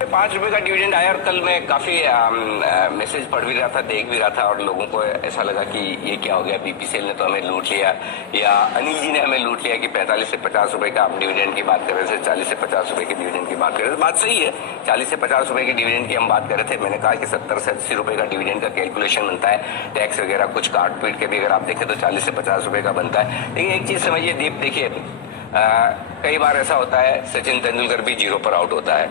₹5 का डिविडेंड आया और कल मैं काफी मैसेज पढ़ भी रहा था, देख भी रहा था और लोगों को ऐसा लगा कि ये क्या हो गया, बीपीसीएल ने तो हमें लूट लिया या अनिल जी ने हमें लूट लिया कि 45 से 50 रुपए का आप डिविडेंड की बात कर रहे थे, 40 से 50 रुपए के डिविडेंड की बात कर रहे थे। बात सही है, 40 से 50 रुपए के डिविडेंड की हम बात कर रहे थे। मैंने कहा कि 70 से 80 रुपए का डिविडेंड का कैलकुलेशन बनता है, टैक्स वगैरह कुछ काट पीट के भी अगर आप देखें तो 40 से 50 रुपए का बनता है। लेकिन एक चीज समझिए दीप, देखिए कई बार ऐसा होता है सचिन तेंदुलकर भी 0 पर आउट होता है,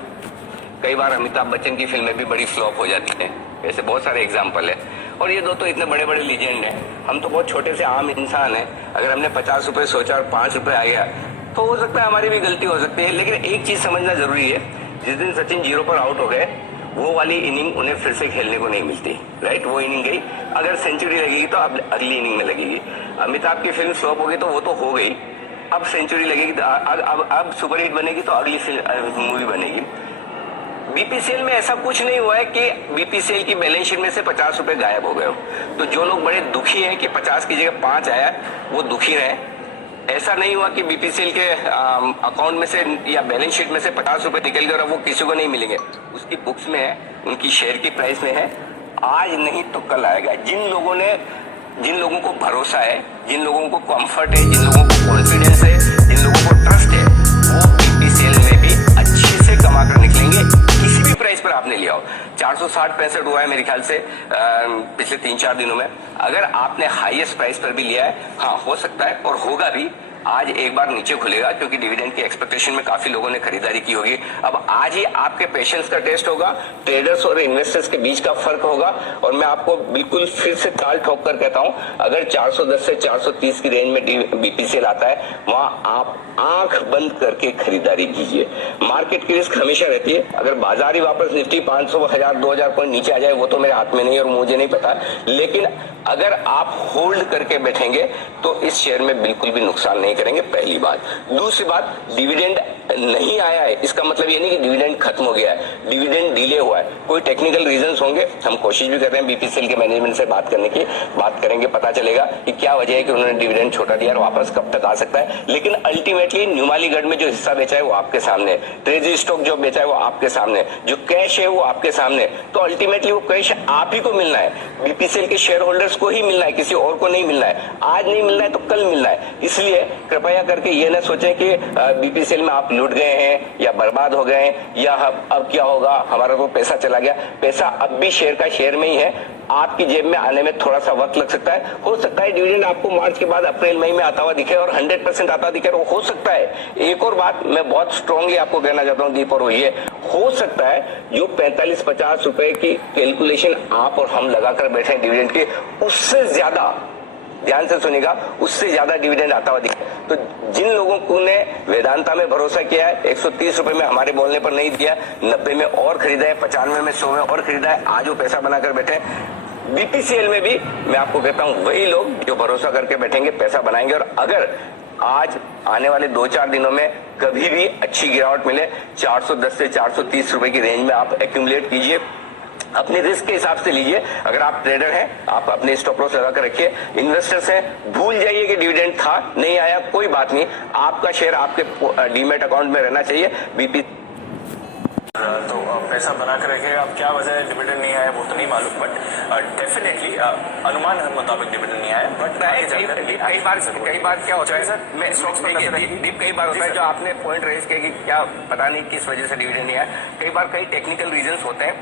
कई बार अमिताभ बच्चन की फिल्में भी बड़ी फ्लॉप हो जाती हैं, ऐसे बहुत सारे एग्जाम्पल है। और ये दो तो इतने बड़े बड़े लीजेंड हैं, हम तो बहुत छोटे से आम इंसान हैं। अगर हमने 50 रुपए सोचा और 5 रुपए आ गया तो हो सकता है हमारी भी गलती हो सकती है। लेकिन एक चीज समझना जरूरी है, जिस दिन सचिन 0 पर आउट हो गए वो वाली इनिंग उन्हें फिर से खेलने को नहीं मिलती, राइट। वो इनिंग गई, अगर सेंचुरी लगेगी तो अब अगली इनिंग में लगेगी। अमिताभ की फिल्म फ्लॉप हो गई तो वो तो हो गई, अब सेंचुरी लगेगी तो अब सुपरहिट बनेगी तो अगली मूवी बनेगी। बीपीसीएल में ऐसा कुछ नहीं हुआ है कि बीपीसीएल की बैलेंस शीट में से 50 रुपए गायब हो गए हो। तो जो लोग बड़े दुखी हैं कि 50 की जगह 5 आया, वो दुखी रहे। ऐसा नहीं हुआ कि बीपीसीएल के अकाउंट में से या बैलेंस शीट में से 50 रुपए निकल गए और वो किसी को नहीं मिलेंगे। उसकी बुक्स में है, उनकी शेयर की प्राइस में है, आज नहीं तो कल आएगा। जिन लोगों को भरोसा है, जिन लोगों को कंफर्ट है, जिन लोगों को कॉन्फिडेंस है, जिन लोगों को ट्रस्ट है, वो बीपीसीएल में भी अच्छे से कमा कर निकलेंगे। किसी भी प्राइस पर आपने लिया हो, 460-65 हुआ है मेरे ख्याल से पिछले 3-4 दिनों में। अगर आपने हाईएस्ट प्राइस पर भी लिया है, हाँ हो सकता है और होगा भी, आज एक बार नीचे खुलेगा क्योंकि डिविडेंड की एक्सपेक्टेशन में काफी लोगों ने खरीदारी की होगी। अब आज ही आपके पेशेंस का टेस्ट होगा, ट्रेडर्स और इन्वेस्टर्स के बीच का फर्क होगा। और मैं आपको बिल्कुल फिर से ताल ठोक कर कहता हूं, अगर 410 से 430 की रेंज में बीपीसीएल आता है, वहां आप आंख बंद करके खरीदारी कीजिए। मार्केट की रिस्क हमेशा रहती है। अगर बाजार ही वापस निफ्टी 500, 1000, 2000 पॉइंट नीचे आ जाए, वो तो मेरे हाथ में नहीं है और मुझे नहीं पता। लेकिन अगर आप होल्ड करके बैठेंगे तो इस शेयर में बिल्कुल भी नुकसान नहीं करेंगे, पहली बात। दूसरी बात, डिविडेंड नहीं आया है इसका मतलब ये नहीं कि डिविडेंड खत्म हो गया है, डिविडेंड डिले हुआ है। कोई टेक्निकल रीजंस होंगे, हम कोशिश भी कर रहे हैं बीपीसीएल के मैनेजमेंट से बात करने की, बात करेंगे, पता चलेगा कि क्या वजह है कि उन्होंने डिविडेंड छोटा दिया और वापस कब तक आ सकता है। लेकिन अल्टीमेटली न्यूमालीगढ़ में जो हिस्सा बेचा है वो आपके सामने, ट्रेजरी स्टॉक जो बेचा है वो आपके सामने, जो कैश है वो आपके सामने। तो अल्टीमेटली वो कैश आप ही को मिलना है, बीपीसीएल के शेयर होल्डर्स को ही मिलना है, किसी और को नहीं मिलना है। आज नहीं मिलना है तो कल मिलना है। इसलिए कृपया करके ये न सोचें कि बीपीसीएल में आप लूट गए हैं या बर्बाद हो गए हैं या अब क्या होगा, हमारा तो पैसा चला गया। पैसा अब भी शेयर का शेयर में ही है, आपकी जेब में आने में थोड़ा सा वक्त लग सकता है। हो सकता है डिविडेंड आपको मार्च के बाद अप्रैल मई में आता हुआ दिखे और 100% आता दिखे, वो हो सकता है। एक और बात मैं बहुत स्ट्रांगली आपको कहना चाहता हूँ दीप, और वो ये हो सकता है जो 45-50 रुपए की कैलकुलेशन आप और हम लगाकर बैठे हैं डिविडेंड की, उससे ज्यादा, ध्यान से सुनिएगा, उससे ज्यादा डिविडेंड आता हुआ दिखे। तो जिन लोगों को ने वेदांता में भरोसा किया है, 130 रुपए में हमारे बोलने पर नहीं दिया, 90 में और खरीदा है, 95 में, 100 में और खरीदा है, आज वो पैसा बनाकर बैठे। बीपीसीएल में भी मैं आपको कहता हूं वही लोग जो भरोसा करके बैठेंगे पैसा बनाएंगे। और अगर आज आने वाले 2-4 दिनों में कभी भी अच्छी गिरावट मिले, 410 से 430 रुपए की रेंज में आप एक्यूमुलेट कीजिए, अपने रिस्क के हिसाब से लीजिए। अगर आप ट्रेडर हैं, आप अपने स्टॉप लॉस लगाकर रखिए। इन्वेस्टर्स हैं, भूल जाइए कि डिविडेंड था, नहीं आया, कोई बात नहीं, आपका शेयर आपके डीमैट अकाउंट में रहना चाहिए। बीपी तो पैसा बना कर रखेगा। अब क्या वजह है डिविडेंड नहीं आया वो तो नहीं मालूम, बट डेफिनेटली अनुमान मुताबिक डिविडेंड नहीं आया। बट कई बार क्या होता है सर, मैं कई बार होता है जो आपने पॉइंट रेज किया कि क्या पता नहीं किस वजह से डिविडेंड नहीं आया। कई बार कई टेक्निकल रीजंस होते हैं,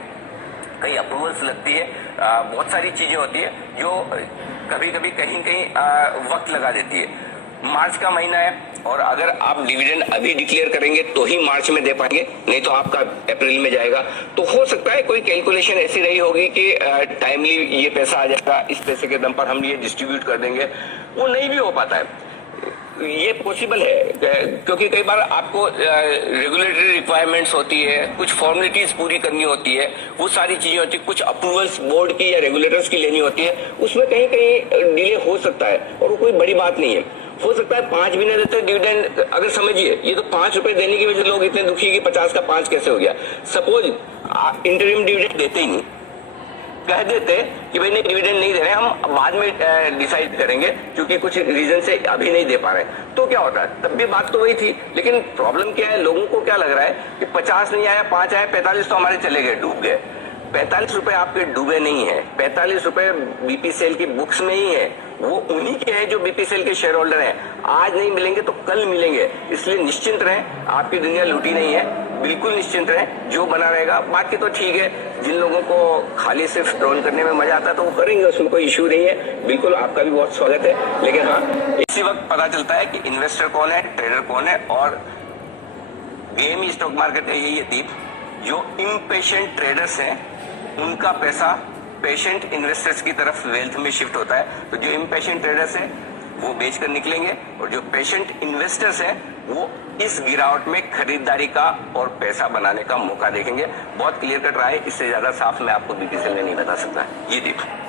कई अप्रूवल्स लगती है, बहुत सारी चीजें होती है जो कभी कभी कहीं वक्त लगा देती है। मार्च का महीना है और अगर आप डिविडेंड अभी डिक्लेयर करेंगे तो ही मार्च में दे पाएंगे, नहीं तो आपका अप्रैल में जाएगा। तो हो सकता है कोई कैलकुलेशन ऐसी रही होगी कि टाइमली ये पैसा आ जाएगा, इस पैसे के दम पर हम ये डिस्ट्रीब्यूट कर देंगे, वो नहीं भी हो पाता है। ये पॉसिबल है क्योंकि कई बार आपको रेगुलेटरी रिक्वायरमेंट्स होती है, कुछ फॉर्मेलिटीज पूरी करनी होती है, वो सारी चीजें होती है, कुछ अप्रूवल्स बोर्ड की या रेगुलेटर्स की लेनी होती है, उसमें कहीं कहीं डिले हो सकता है और वो कोई बड़ी बात नहीं है। हो सकता है 5 भी नहीं देते डिविडेंड। अगर समझिए ये तो 5 रुपए देने की वजह से लोग इतने दुखी कि 50 का 5 कैसे हो गया। सपोज इंटरिम डिविडेंड देते ही नहीं, कह देते कि भाई नहीं डिविडेंड नहीं दे रहे, हम बाद में डिसाइड करेंगे क्योंकि कुछ रीजन से अभी नहीं दे पा रहे, तो क्या होता है? तब भी बात तो वही थी। लेकिन प्रॉब्लम क्या है, लोगों को क्या लग रहा है कि 50 नहीं आया, 5 आया, 45 तो हमारे चले गए, डूब गए। 45 रुपए आपके डूबे नहीं है, 45 रुपए बीपीसीएल की बुक्स में ही है। वो उन्हीं के हैं जो बीपीसीएल के शेयर होल्डर हैं। आज नहीं मिलेंगे तो कल मिलेंगे, इसलिए निश्चिंत रहें, आपकी दुनिया लूटी नहीं है, बिल्कुल निश्चिंत रहें। जो बना रहेगा, बाकी तो ठीक है, जिन लोगों को खाली सिर्फ ड्रोन करने में मजा आता है तो वो करेंगे, उसमें कोई इश्यू नहीं है। बिल्कुल आपका भी बहुत स्वागत है। लेकिन हाँ, इसी वक्त पता चलता है कि इन्वेस्टर कौन है, ट्रेडर कौन है, और गेम ही स्टॉक मार्केट है। यही है दीप, जो इम्पेशेंट ट्रेडर्स हैं उनका पैसा पेशेंट इन्वेस्टर्स की तरफ वेल्थ में शिफ्ट होता है। तो जो इम्पेशेंट ट्रेडर्स हैं वो बेचकर निकलेंगे, और जो पेशेंट इन्वेस्टर्स हैं वो इस गिरावट में खरीदारी का और पैसा बनाने का मौका देखेंगे। बहुत क्लियर कट रहा है, इससे ज्यादा साफ मैं आपको बीपीसीएल में नहीं बता सकता। ये देखो।